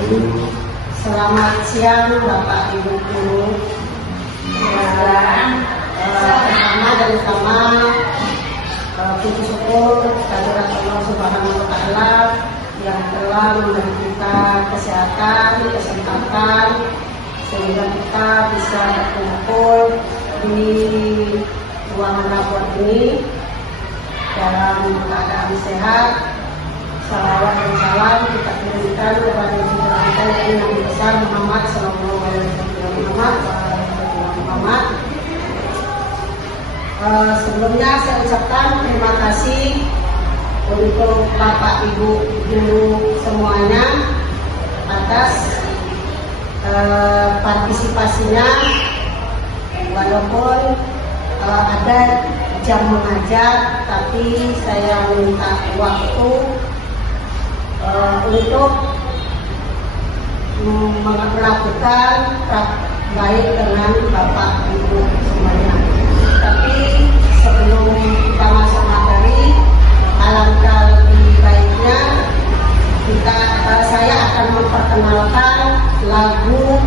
Selamat siang Bapak Ibu Guru. Pertama dan utama puji syukur kehadirat Allah Subhanahu wa Ta'ala yang telah memberi kita kesehatan, kesempatan sehingga kita bisa berkumpul di ruangan rapor ini dalam keadaan sehat. Salawat dan salam kita kirimkan kepada junjungan kita yang Nabi besar Muhammad Sallallahu Alaihi Wasallam. Sebelumnya saya ucapkan terima kasih untuk Bapak Ibu Guru semuanya atas partisipasinya, walaupun ada jam mengajar, tapi saya minta waktu untuk melakukan baik dengan Bapak Ibu semuanya. Tapi sebelum kita masuk materi, alangkah lebih baiknya saya akan memperkenalkan lagu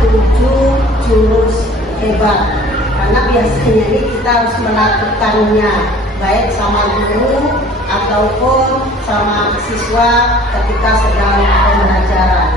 7 Jurus Hebat, karena biasanya ini kita harus melakukannya baik sama guru ataupun sama siswa ketika sedang pembelajaran.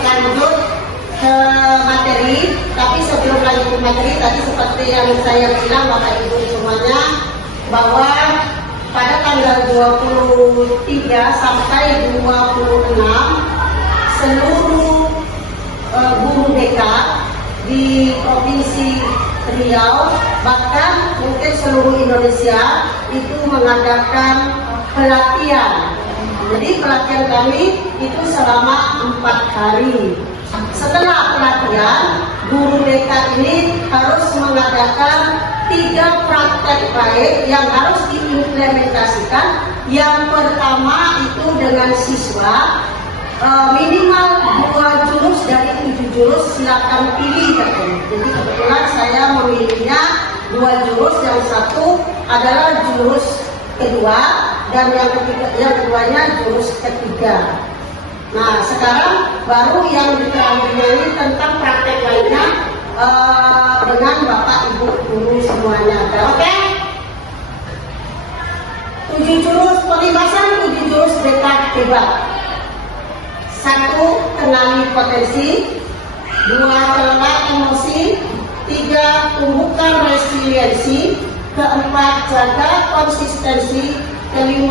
Lanjut ke materi, tapi sebelum lanjut ke materi, tadi seperti yang saya bilang Bapak Ibu semuanya, bahwa pada tanggal 23 sampai 26 seluruh guru BK di Provinsi Riau, bahkan mungkin seluruh Indonesia itu mengadakan pelatihan. Jadi pelatihan kami itu selama 4 hari. Setelah pelatihan, guru BK ini harus mengadakan 3 praktek baik yang harus diimplementasikan. Yang pertama itu dengan siswa, minimal 2 jurus dari 7 jurus, silakan pilih. Jadi kebetulan saya memilihnya 2 jurus, yang satu adalah jurus kedua dan yang keduanya jurus ketiga. Nah, sekarang baru yang terakhirnya ini tentang praktek lainnya dengan Bapak Ibu guru semuanya. Oke? 7 jurus pelimbasan, 7 jurus beta hebat. 1. Kenali potensi. 2. Kelola emosi. 3. Tumbuhkan resiliensi. 4. Jaga konsistensi. 5.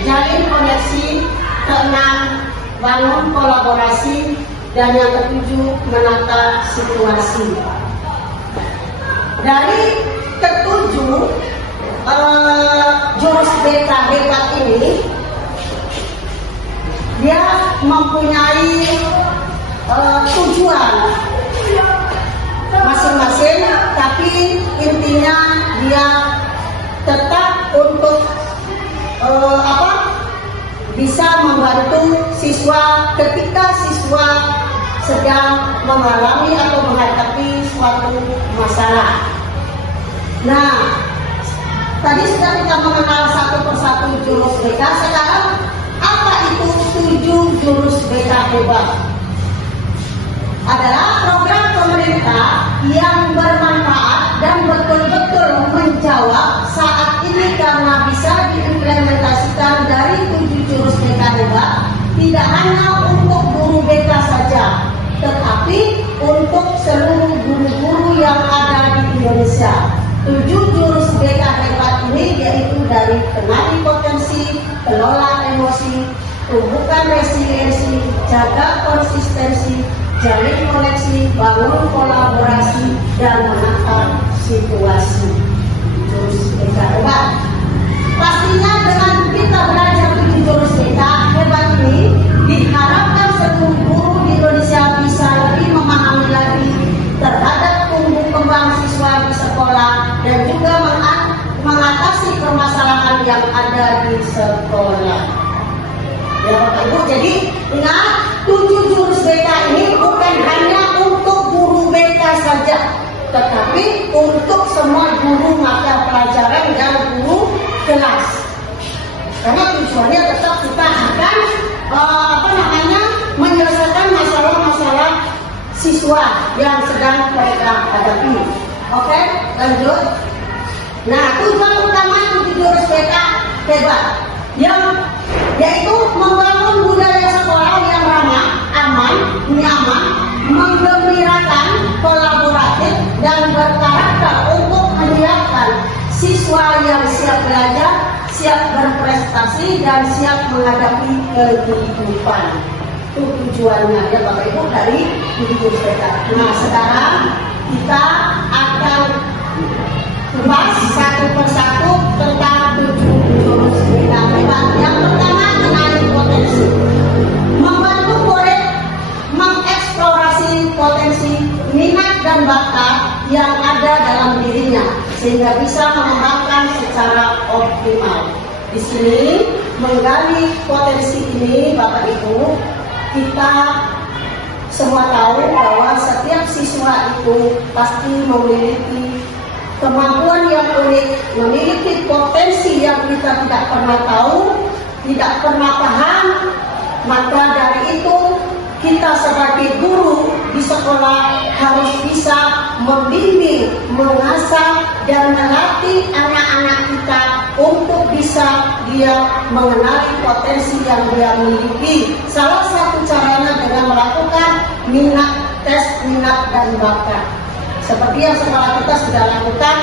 Jalin koneksi. 6. Bangun kolaborasi. Dan yang ke-7, menata situasi. Dari ke-7 jurus beta hebat ini, dia mempunyai tujuan masing-masing, tapi intinya dia tetap untuk bisa membantu siswa ketika siswa sedang mengalami atau menghadapi suatu masalah. Nah, tadi sudah kita mengenal satu persatu jurus beta. Sekarang apa itu 7 jurus beta hebat? Adalah program pemerintah yang bermanfaat dan betul-betul menjawab saat ini karena bisa diimplementasikan dari 7 jurus beta hebat, tidak hanya untuk guru beta saja, tetapi untuk seluruh guru-guru yang ada di Indonesia. 7 jurus beta hebat ini yaitu dari kenali potensi, kelola emosi, tumbuhkan resiliensi, jaga konsistensi, jalin koneksi, bangun kolaborasi, dan menata situasi. Jurus beta hebat. Pastinya dengan kita belajar 7 jurus beta hebat ini, diharapkan seluruh guru di Indonesia bisa lebih memahami lagi terhadap tumbuh kembang siswa di sekolah dan juga mengatasi permasalahan yang ada di sekolah. Ya Bapak Ibu, jadi ingat 7 jurus beta ini bukan hanya untuk guru beta saja, tetapi untuk semua guru mata pelajaran dan guru kelas. Karena tujuannya tetap kita akan menyelesaikan masalah-masalah siswa yang sedang mereka hadapi. Oke, lanjut. Nah, tujuan utama 7 jurus beta hebat yaitu membangun budaya sekolah yang ramah, aman, nyaman, menggembirakan, kolaboratif, dan berkarakter untuk menyiapkan siswa yang siap belajar, siap berprestasi, dan siap menghadapi kehidupan. Itu tujuannya ya Bapak Ibu dari 7 jurus beta. Nah, sekarang kita akan bahas satu persatu tentang 7 jurus beta hebat. Yang pertama, kenali potensi. Membantu murid mengeksplorasi potensi, minat dan bakat yang ada dalam dirinya sehingga bisa mengembangkan secara optimal. Di sini menggali potensi ini Bapak Ibu, kita semua tahu bahwa setiap siswa itu pasti memiliki kemampuan yang unik, memiliki potensi yang kita tidak pernah tahu, tidak pernah paham. Maka dari itu kita sebagai guru di sekolah harus bisa membimbing, mengasah, dan melatih anak-anak kita untuk bisa dia mengenali potensi yang dia miliki. Salah satu caranya dengan melakukan tes minat dan bakat. Seperti yang sekolah kita sudah lakukan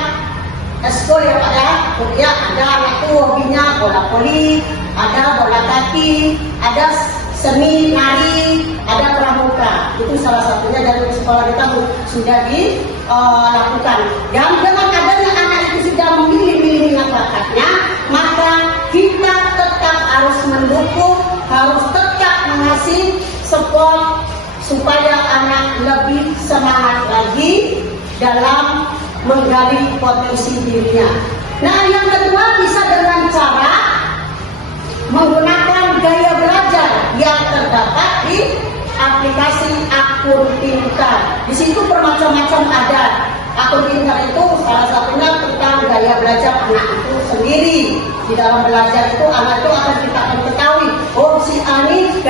ekskul ya Pak ya. Kemudian ada anak itu hobinya bola voli, ada bola kaki, ada seni nari, ada pramuka. Itu salah satunya dari sekolah kita sudah dilakukan. Dan dengan adanya anak itu sudah memilih minat bakatnya, maka kita tetap harus mendukung, harus tetap mengasih support supaya anak lebih semangat lagi dalam menggali potensi dirinya. Nah, yang kedua bisa dengan cara menggunakan gaya belajar yang terdapat di aplikasi Akun Pintar. Di situ bermacam-macam ada. Akun Pintar itu salah satunya tentang gaya belajar anak itu sendiri. Di dalam belajar itu anak itu akan kita ketahui, oh si Ani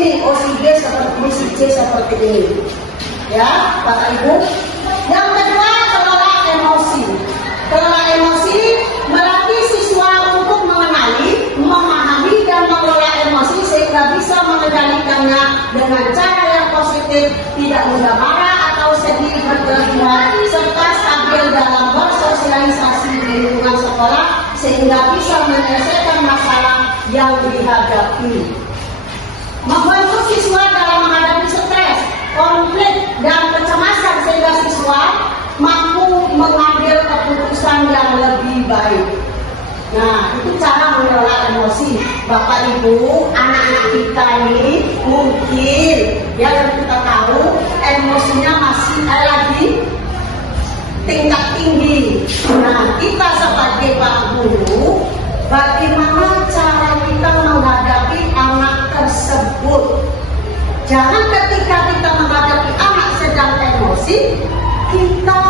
ini, OCD seperti ini, si C seperti ini. Ya, Bapak Ibu. Yang kedua, kelola emosi. Kelola emosi melatih siswa untuk mengenali, memahami, dan mengelola emosi sehingga bisa mengendalikannya dengan cara yang positif, tidak mudah marah atau sedih berlebihan, serta stabil dalam bersosialisasi di lingkungan sekolah sehingga bisa menyelesaikan masalah yang dihadapi. Membantu siswa dalam menghadapi stres, konflik, dan kecemasan sehingga siswa mampu mengambil keputusan yang lebih baik. Nah, itu cara mengelola emosi. Bapak Ibu, anak-anak kita ini mungkin yang kita tahu emosinya masih lagi tingkat tinggi. Nah, kita sebagai Pak Guru, bagaimana cara kita menghadapi anak tersebut? Jangan ketika kita menghadapi anak sedang emosi, kita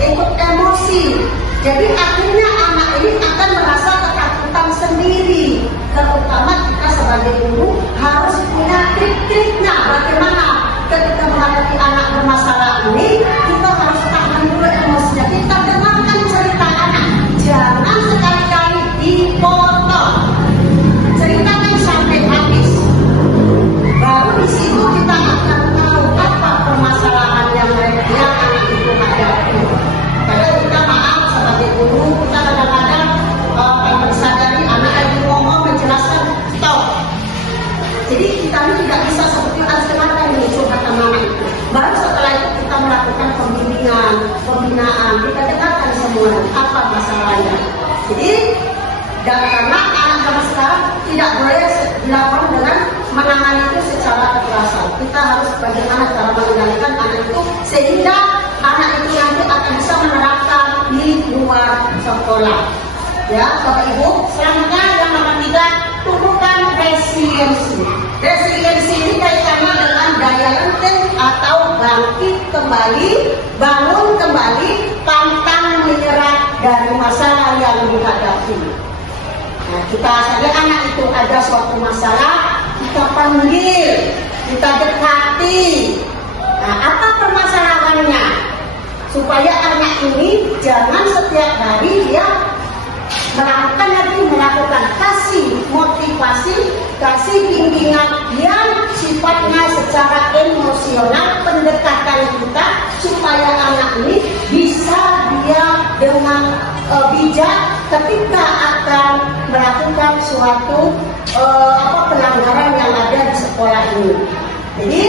ikut emosi. Jadi akhirnya anak ini akan merasa ketakutan sendiri. Terutama kita sebagai guru harus punya trik-triknya. Bagaimana ketika menghadapi anak bermasalah ini, kita harus tahan dulu emosinya. Kita dengarkan cerita anak. Jangan sekali-kali dipotong. Ceritakan sampai habis. Baru di situ kita akan tahu apa permasalahan yang anak itu hadapi. Karena kita maaf sebagai guru, kita kadang-kadang bersadari anak lagi ngomong menjelaskan stop. Jadi kita ini tidak bisa seperti kenapa ini curhat sama anak itu. Baru setelah itu kita melakukan pembinaan, kita dengarkan semua apa masalahnya. Jadi dan karena anak zaman sekarang tidak boleh dilakukan dengan menangani itu secara kekerasan. Kita harus bagaimana cara mengendalikan anak itu sehingga anak itu nanti akan bisa menerapkan di luar sekolah. Ya, Bapak Ibu. Selanjutnya yang nomor 3, tumbuhkan resiliensi. Resiliensi ini kaitannya dengan daya lenting atau bangkit kembali, bangun kembali, pantang menyerah dari masalah yang dihadapi. Nah, kita saja anak itu ada suatu masalah, kita panggil, kita dekati. Nah, apa permasalahannya? Supaya anak ini jangan setiap hari dia melakukan kasih motivasi, kasih bimbingan yang sifatnya secara emosional, pendekatan kita supaya anak ini bisa dia dengan bijak ketika akan melakukan suatu pelanggaran yang ada di sekolah ini. Jadi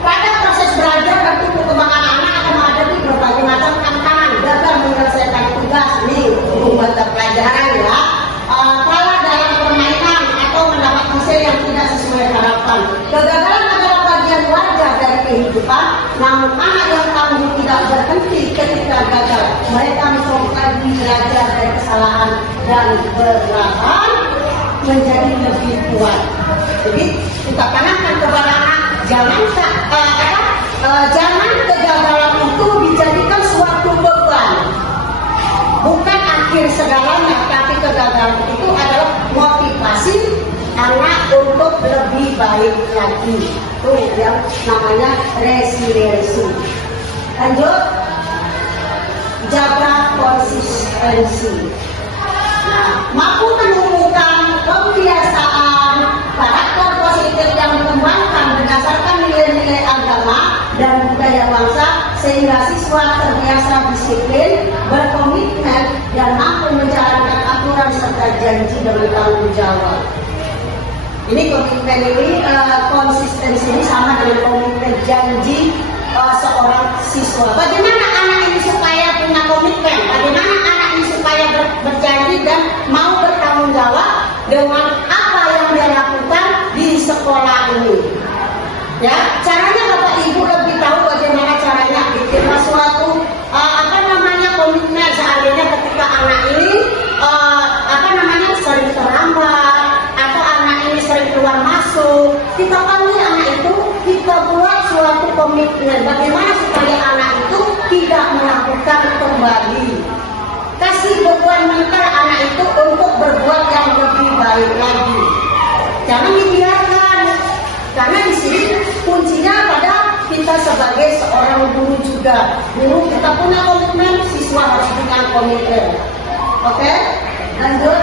pada proses belajar dan perkembangan anak akan menghadapi berbagai macam tantangan, gagal menyelesaikan tugas ini membuat pelajaran ya, kalah dalam permainan atau mendapat hasil yang tidak sesuai harapan. Kegagalan adalah bagian wajar dari kehidupan, namun anak yang tangguh tidak berhenti ketika gagal. Mereka mencoba belajar dari kesalahan dan berlahan menjadi lebih kuat. Jadi kita tanamkan kepada anak, jangan kegagalan itu dijadikan suatu beban, bukan akhir segalanya, tapi kegagalan itu adalah motivasi anak untuk lebih baik lagi. Itu yang namanya resiliensi. Lanjut, jaga konsistensi. Nah, mampu menumbuhkan kebiasaan karakter positif yang dikembangkan berdasarkan nilai-nilai agama dan budaya bangsa sehingga siswa terbiasa disiplin, berkomitmen, dan mampu menjalankan aturan serta janji dengan tanggung jawab. Ini komitmen ini, konsistensi ini sama dengan komitmen janji seorang siswa. Bagaimana anak ini supaya punya komitmen? Bagaimana anak ini supaya berjanji dan mau bertanggung jawab dengan apa yang dia lakukan di sekolah ini? Ya, caranya Bapak Ibu lebih tahu bagaimana caranya bikin suatu komitmen. Seandainya ketika anak ini sering terlambat atau anak ini sering keluar masuk, kita panggil anak itu, kita buat suatu komitmen bagaimana supaya anak itu tidak melakukan kembali. Kasih beban mental anak itu untuk berbuat yang lebih baik lagi. Jangan dibiarkan sebagai seorang guru juga. Guru kita punya komitmen, siswa harus punya komitmen. Oke, lanjut.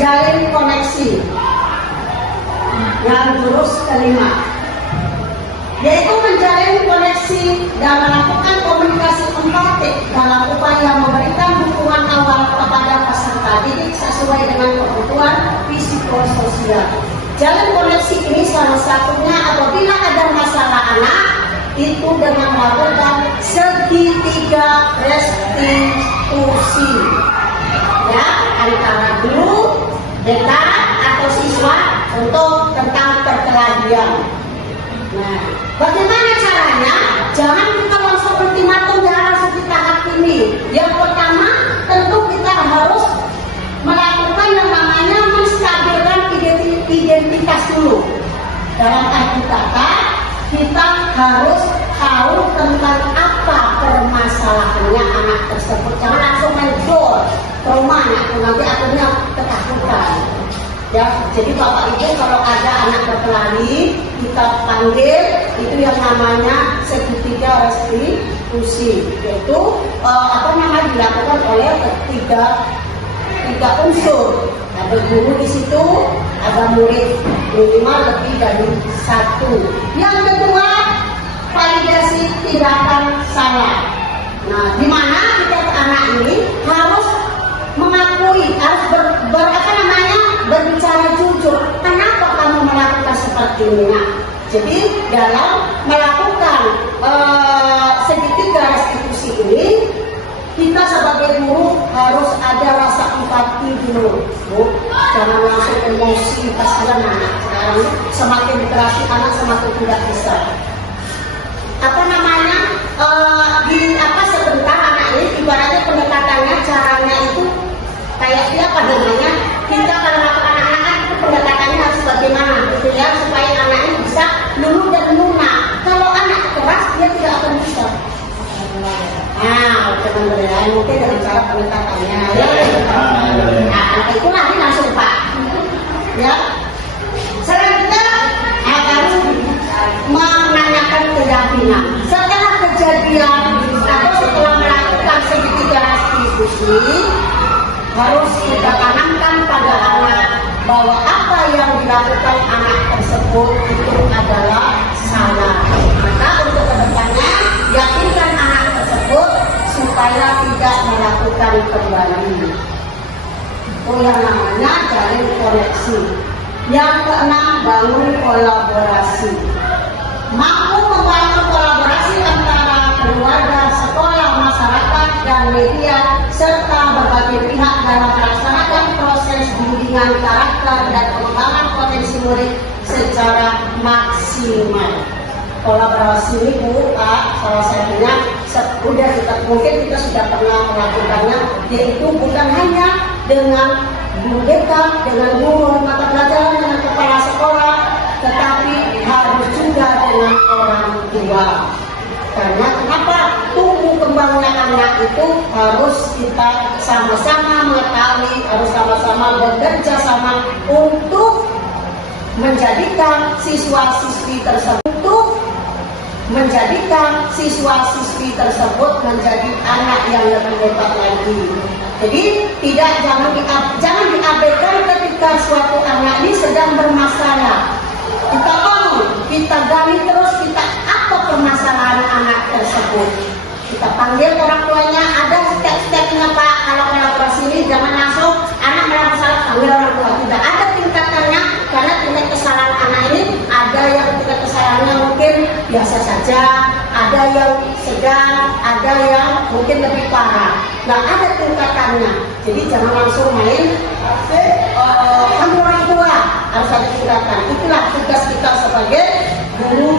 Jalin koneksi. Yang terus kelima, yaitu menjalin koneksi dan melakukan komunikasi empatik dalam upaya memberikan dukungan awal kepada peserta didik sesuai dengan kebutuhan psikososial. Jalin koneksi ini salah satunya apabila ada masalah anak itu dengan melakukan segitiga restitusi, ya, antara guru, dekan atau siswa untuk tentang perkelahian. Nah, bagaimana caranya? Jangan kita langsung ultimatum dalam segi tahap ini. Yang pertama, tentu kita harus melakukan yang namanya menstabilkan identitas dulu. Dalam arti kata, kita harus tahu tentang apa permasalahannya anak tersebut. Jangan langsung menjor trauma anakku, nanti akhirnya ketakutan. Ya, jadi Bapak Ibu kalau ada anak berkelahi, kita panggil, itu yang namanya segitiga restitusi, yaitu dilakukan oleh tiga unsur. Ada guru di situ, ada murid, minimal lebih dari satu. Yang kedua, validasi tindakan salah. Nah, di mana kita anak ini harus mengakui, harus berbicara jujur. Kenapa kamu melakukan seperti ini? Nah, jadi dalam melakukan segitiga restitusi ini, kita sebagai guru harus ada rasa empati dulu. Jangan langsung emosi, kasihan anak. Sekarang semakin literasi anak semakin tidak bisa. Sebentar anak ini ibaratnya pendekatannya, caranya itu kayak dia namanya, kita kalau melakukan anak-anak itu pendekatannya harus bagaimana gitu ya, supaya anaknya bisa luluh dan lunak. Kalau anak keras dia tidak akan bisa. Nah, teman-teman, mungkin dengan cara pendekatannya ya. Nah, itulah ini langsung Pak. Ya. Selanjutnya harus menanyakan keyakinan. Setelah kejadian atau setelah melakukan segitiga restitusi, harus kita tanamkan pada anak bahwa apa yang dilakukan anak tersebut itu adalah salah. Maka untuk kedepannya yakinkan anak tersebut supaya tidak melakukan kembali. Itu yang namanya jalin koneksi. Yang keenam, bangun kolaborasi. Mampu membangun kolaborasi antara keluarga, sekolah, masyarakat, dan media serta berbagai pihak dalam melaksanakan proses bimbingan karakter dan pengembangan potensi murid secara maksimal. Kolaborasi ini Bu, Pak, salah satunya mungkin kita sudah pernah melakukannya, yaitu bukan hanya dengan guru BK, dengan guru mata pelajaran, dengan kepala sekolah, tetapi harus juga dengan orang tua. Karena kenapa? Tumbuh kembangnya anak itu harus kita sama-sama mengetahui, harus sama-sama bekerja sama untuk menjadikan siswa-siswi tersebut menjadi anak yang lebih hebat lagi. Jadi jangan diabaikan ketika suatu anak ini sedang bermasalah. Kita gali terus, apa permasalahan anak tersebut. Kita panggil orang tuanya, ada step-stepnya Pak. Kalau kolaborasi ini jangan langsung anak bermasalah panggil orang tua. Tidak ada tingkatannya, karena tingkat kesalahan anak ini ada yang tingkat kesalahannya mungkin biasa saja, ada yang sedang, ada yang mungkin lebih parah. Nggak ada tingkatannya. Jadi jangan langsung main panggil orang tua, harus ada tingkatan. Itulah tugas kita sebagai guru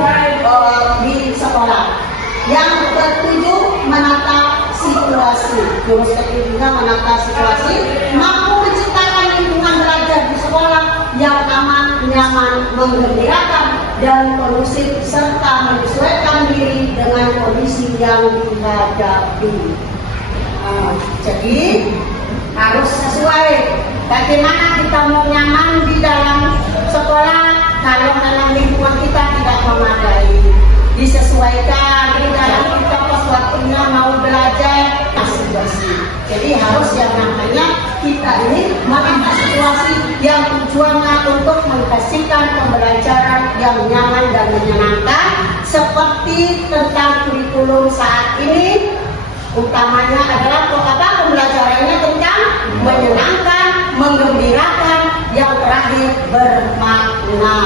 di sekolah. Yang ketujuh, menata situasi. Guru ketujuhnya menata situasi, mampu menciptakan lingkungan belajar di sekolah yang aman, nyaman, menggembirakan, dan kondusif, serta menyesuaikan diri dengan kondisi yang dihadapi. Jadi harus sesuai. Bagaimana kita mau nyaman di dalam sekolah kalau dalam lingkungan kita tidak memadai. disesuaikan. Jadi dalam kita pas waktunya mau belajar masih bersih. Jadi harus yang namanya kita ini melihat situasi yang tujuannya untuk menghasilkan pembelajaran yang nyaman dan menyenangkan, seperti tentang kurikulum saat ini. Utamanya adalah pembelajarannya tentang menyenangkan, menggembirakan, yang terakhir bermakna.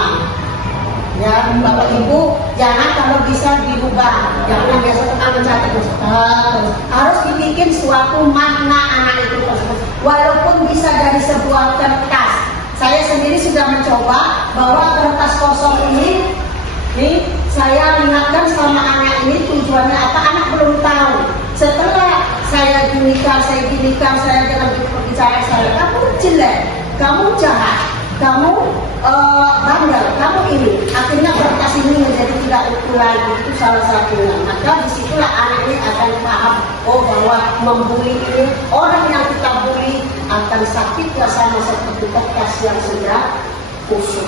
Ya, Bapak Ibu, jangan kalau bisa dirubah, jangan biasa tentang mencatat terus. Harus dibikin suatu makna anak itu tersebut, walaupun bisa dari sebuah kertas. Saya sendiri sudah mencoba bahwa kertas kosong ini saya ingatkan sama anak ini tujuannya apa, anak belum tahu. Setelah saya ginikan, saya dengan berbicara saya, kamu jelek, kamu jahat, kamu bandel, kamu ini. Akhirnya kertas ini menjadi tidak utuh lagi, itu salah satunya. Maka disitulah anak ini akan paham, oh bahwa membuli ini, orang yang kita bully akan sakitnya sama seperti kertas yang sudah kusut.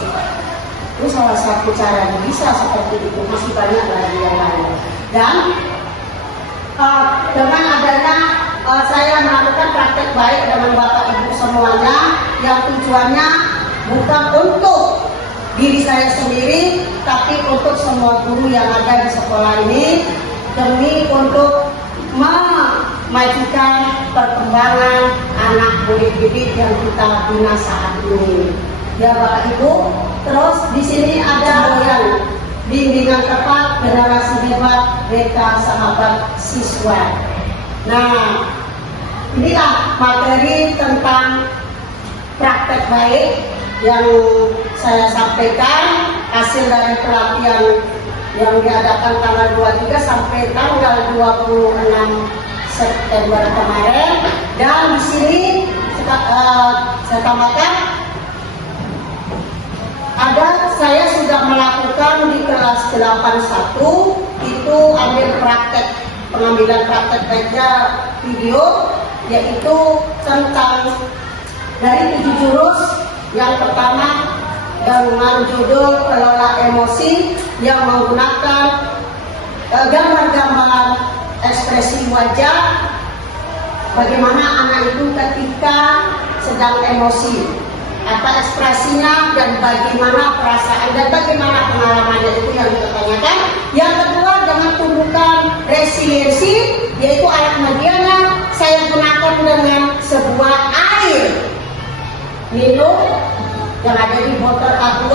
Itu salah satu cara bisa seperti itu, masih banyak lagi yang lain. Dan dengan adanya saya melakukan praktek baik dengan Bapak Ibu semuanya, yang tujuannya bukan untuk diri saya sendiri, tapi untuk semua guru yang ada di sekolah ini, demi untuk memajukan perkembangan anak murid didik yang kita bina saat ini. Ya Bapak Ibu, terus di sini ada yang bimbingan tepat generasi hebat mereka sahabat siswa. Nah, inilah materi tentang praktek baik yang saya sampaikan, hasil dari pelatihan yang diadakan tanggal 23 sampai tanggal 26 September kemarin. Dan di sini saya tambahkan, saya sudah melakukan di kelas 81 itu ambil praktek, pengambilan praktek baiknya video, yaitu tentang dari 7 jurus. Yang pertama dengan judul kelola emosi, yang menggunakan gambar-gambar ekspresi wajah, bagaimana anak itu ketika sedang emosi, apa ekspresinya dan bagaimana perasaan dan bagaimana pengalamannya, itu yang kita tanyakan. Yang kedua dengan tumbuhkan resiliensi, yaitu alat medianya saya gunakan dengan sebuah air minum yang ada di botol A2,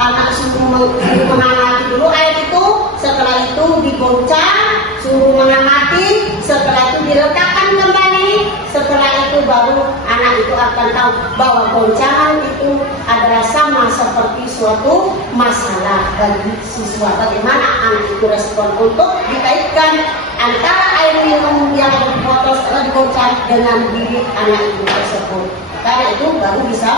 anak suruh mengamati dulu air itu, setelah itu digoncang, suruh mengamati, setelah itu diletakkan kembali, setelah itu baru anak itu akan tahu bahwa goncangan itu adalah sama seperti suatu masalah bagi siswa. Bagaimana anak itu respon untuk dikaitkan antara air minum yang botol setelah digoncang dengan diri anak itu tersebut. Karena itu baru bisa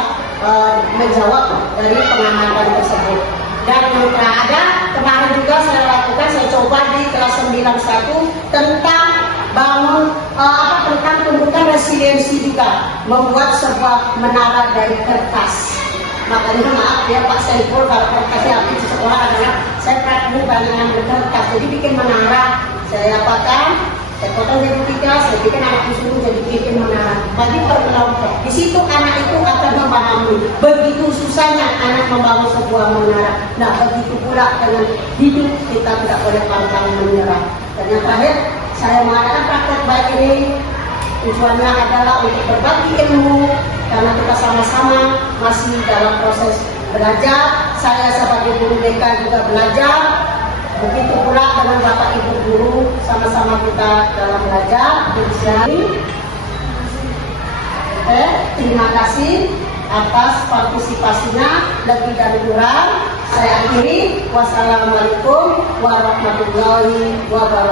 menjawab dari pengamatan tersebut. Dan yang ada kemarin juga saya lakukan, saya coba di kelas 91 tentang tentang tumbuhkan resiliensi juga, membuat sebuah menara dari kertas. Makanya maaf ya Pak Saiful, kalau kertasnya habis di sekolah adalah saya praktik banyak yang berkertas, jadi bikin menara, saya apakan, saya potong jadi 3, saya bikin anak disuruh jadi bikin menara bagi perkelompok. Di situ anak itu akan memahami begitu susahnya anak membangun sebuah menara. Nah, begitu pula dengan hidup, kita tidak boleh pantang menyerah. Dan yang terakhir, saya mengadakan praktek baik ini tujuannya adalah untuk berbagi ilmu, karena kita sama-sama masih dalam proses belajar. Saya sebagai guru BK juga belajar. Begitu pula dengan Bapak Ibu guru, sama-sama kita dalam belajar. Terima kasih atas partisipasinya. Lebih dan kurang saya akhiri. Wassalamualaikum warahmatullahi wabarakatuh.